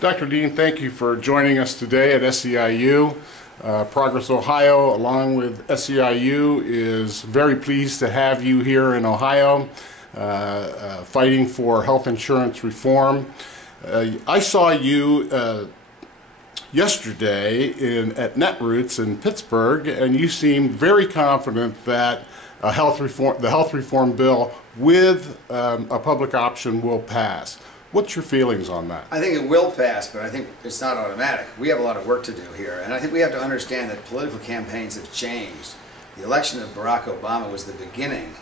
Dr. Dean, thank you for joining us today at SEIU. Progress Ohio, along with SEIU, is very pleased to have you here in Ohio fighting for health insurance reform. I saw you yesterday at Netroots in Pittsburgh, and you seemed very confident that the health reform bill with a public option will pass. What's your feelings on that? I think it will pass, but I think it's not automatic. We have a lot of work to do here, and I think we have to understand that political campaigns have changed. The election of Barack Obama was the beginning,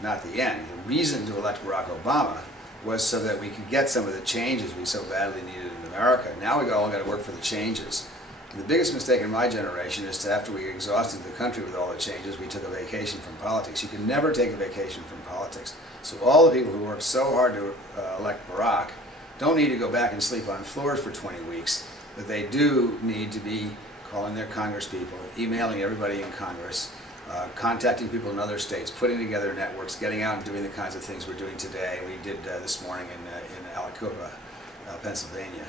not the end. The reason to elect Barack Obama was so that we could get some of the changes we so badly needed in America. Now we all got to work for the changes. And the biggest mistake in my generation is to, after we exhausted the country with all the changes, we took a vacation from politics. You can never take a vacation from politics. So all the people who worked so hard to elect Barack don't need to go back and sleep on floors for 20 weeks, but they do need to be calling their congresspeople, emailing everybody in Congress, contacting people in other states, putting together networks, getting out and doing the kinds of things we're doing today. We did this morning in Aliquippa, Pennsylvania.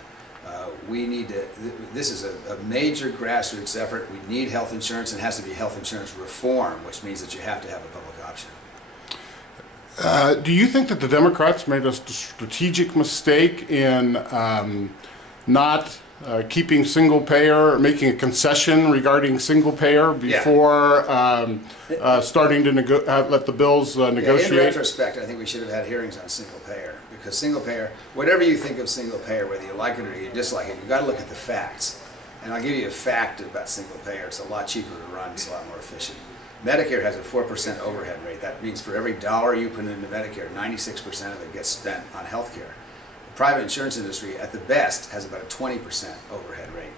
We need to, this is a major grassroots effort. We need health insurance, and it has to be health insurance reform, which means that you have to have a public option. Do you think that the Democrats made a strategic mistake in not keeping single payer, making a concession regarding single payer before starting to let the bills negotiate? In retrospect, I think we should have had hearings on single payer, because single payer, whatever you think of single payer, whether you like it or you dislike it, you've got to look at the facts. And I'll give you a fact about single payer. It's a lot cheaper to run, it's a lot more efficient. Medicare has a 4% overhead rate. That means for every dollar you put into Medicare, 96% of it gets spent on health care. The private insurance industry, at the best, has about a 20% overhead rate.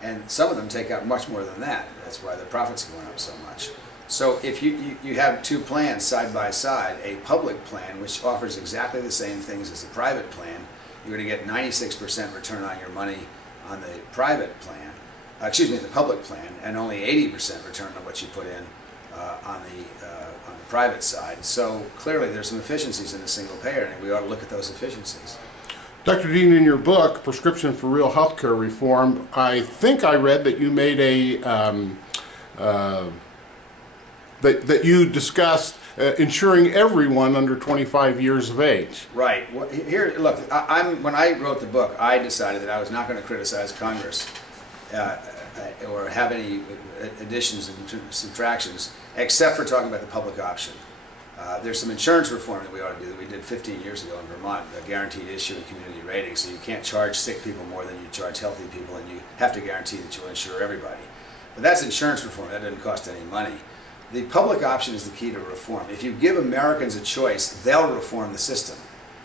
And some of them take out much more than that. That's why the profits are going up so much. So if you have two plans side by side, a public plan, which offers exactly the same things as the private plan, you're going to get 96% return on your money on the private plan, the public plan, and only 80% return on what you put in on the private side. So clearly there's some efficiencies in the single payer, and we ought to look at those efficiencies. Dr. Dean, in your book, Prescription for Real Healthcare Reform, I think I read that you made that you discussed insuring everyone under 25 years of age. Right. Well, here, look, when I wrote the book, I decided that I was not going to criticize Congress or have any additions and subtractions, except for talking about the public option. There's some insurance reform that we ought to do that we did 15 years ago in Vermont, a guaranteed issue and community rating, so you can't charge sick people more than you charge healthy people, and you have to guarantee that you'll insure everybody. But that's insurance reform. That doesn't cost any money. The public option is the key to reform. If you give Americans a choice, they'll reform the system.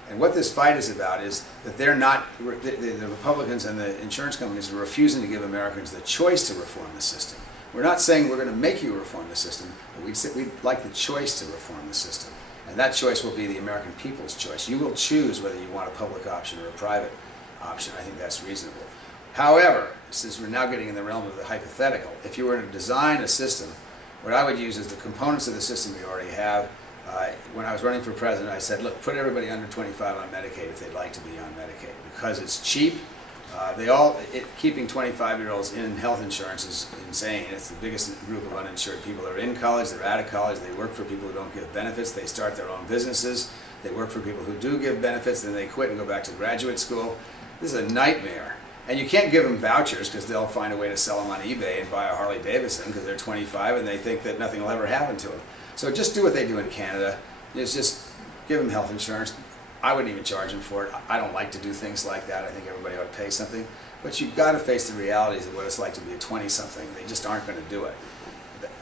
And what this fight is about is that they're not, the Republicans and the insurance companies are refusing to give Americans the choice to reform the system. We're not saying we're going to make you reform the system, but we'd like the choice to reform the system. And that choice will be the American people's choice. You will choose whether you want a public option or a private option. I think that's reasonable. However, since we're now getting in the realm of the hypothetical, if you were to design a system, what I would use is the components of the system we already have. When I was running for president, I said, look, put everybody under 25 on Medicaid if they'd like to be on Medicaid, because it's cheap. Keeping 25-year-olds in health insurance is insane. It's the biggest group of uninsured people. They're in college, they're out of college, they work for people who don't give benefits, they start their own businesses, they work for people who do give benefits, then they quit and go back to graduate school. This is a nightmare. And you can't give them vouchers, because they'll find a way to sell them on eBay and buy a Harley Davidson because they're 25 and they think that nothing will ever happen to them. So just do what they do in Canada. Just give them health insurance. I wouldn't even charge them for it. I don't like to do things like that. I think everybody ought to pay something. But you've got to face the realities of what it's like to be a 20-something. They just aren't going to do it.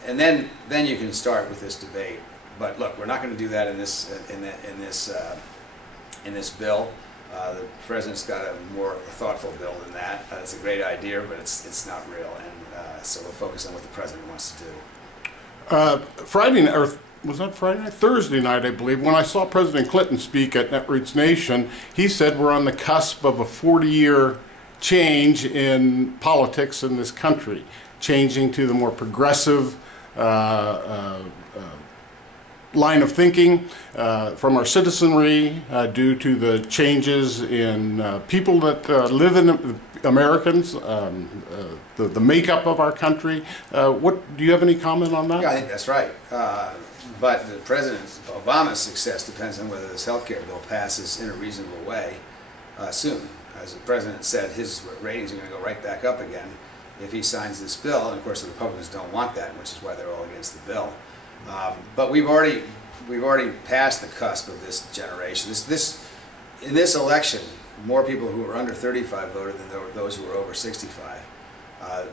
And then you can start with this debate. But look, we're not going to do that in this bill. The president's got a more thoughtful bill than that. It's a great idea, but it's not real. And so we'll focus on what the president wants to do. Friday night, or was that Friday night? Thursday night, I believe, when I saw President Clinton speak at Netroots Nation, he said we're on the cusp of a 40-year change in politics in this country, changing to the more progressive line of thinking from our citizenry due to the changes in people that live in Americans, the makeup of our country. What do you have any comment on that? Yeah, I think that's right. But the President Obama's success depends on whether this health care bill passes in a reasonable way soon. As the President said, his ratings are going to go right back up again if he signs this bill, and of course the Republicans don't want that, which is why they're all against the bill. But we've already passed the cusp of this generation. In this election, more people who are under 35 voted than those who are over 65.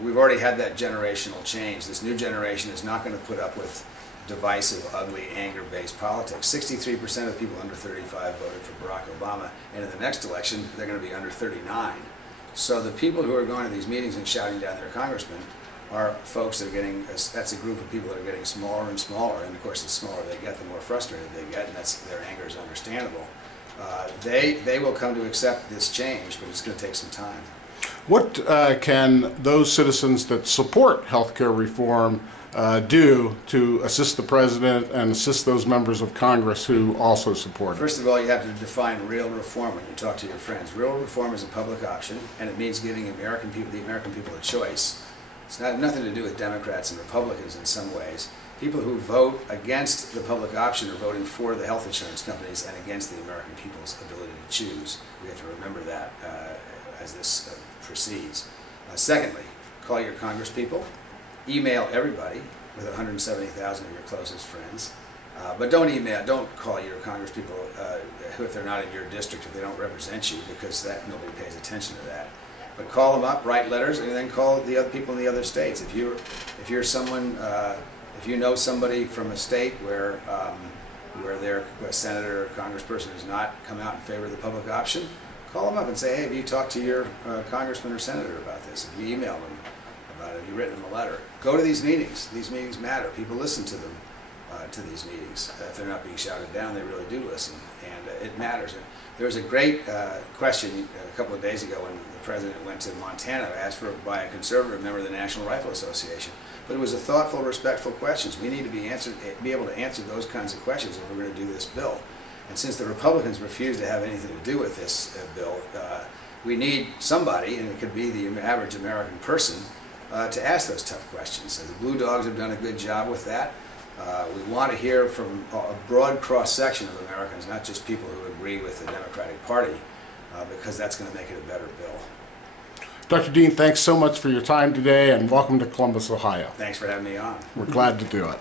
We've already had that generational change. This new generation is not going to put up with divisive, ugly, anger-based politics. 63% of the people under 35 voted for Barack Obama, and in the next election, they're going to be under 39. So the people who are going to these meetings and shouting down their congressmen are folks that are getting, that's a group of people that are getting smaller and smaller, and of course the smaller they get, the more frustrated they get, and their anger is understandable. They will come to accept this change, but it's going to take some time. What can those citizens that support healthcare reform do to assist the President and assist those members of Congress who also support it? First of all, you have to define real reform when you talk to your friends. Real reform is a public option, and it means giving the American people a choice. It's nothing to do with Democrats and Republicans in some ways. People who vote against the public option are voting for the health insurance companies and against the American people's ability to choose. We have to remember that as this proceeds. Secondly, call your congresspeople. Email everybody with 170,000 of your closest friends. But don't call your congresspeople if they're not in your district, if they don't represent you, because nobody pays attention to that. But call them up, write letters, and then call the other people in the other states. If you're someone, if you know somebody from a state where their senator or congressperson has not come out in favor of the public option, call them up and say, hey, have you talked to your congressman or senator about this? Have you emailed them about it? Have you written them a letter? Go to these meetings. These meetings matter. People listen to them, to these meetings. If they're not being shouted down, they really do listen, and it matters. There was a great question a couple of days ago when the President went to Montana, asked by a conservative member of the National Rifle Association. But it was a thoughtful, respectful question. We need to be able to answer those kinds of questions if we're going to do this bill. And since the Republicans refuse to have anything to do with this bill, we need somebody, and it could be the average American person, to ask those tough questions. So the Blue Dogs have done a good job with that. We want to hear from a broad cross-section of Americans, not just people who agree with the Democratic Party, because that's going to make it a better bill. Dr. Dean, thanks so much for your time today, and welcome to Columbus, Ohio. Thanks for having me on. We're glad to do it.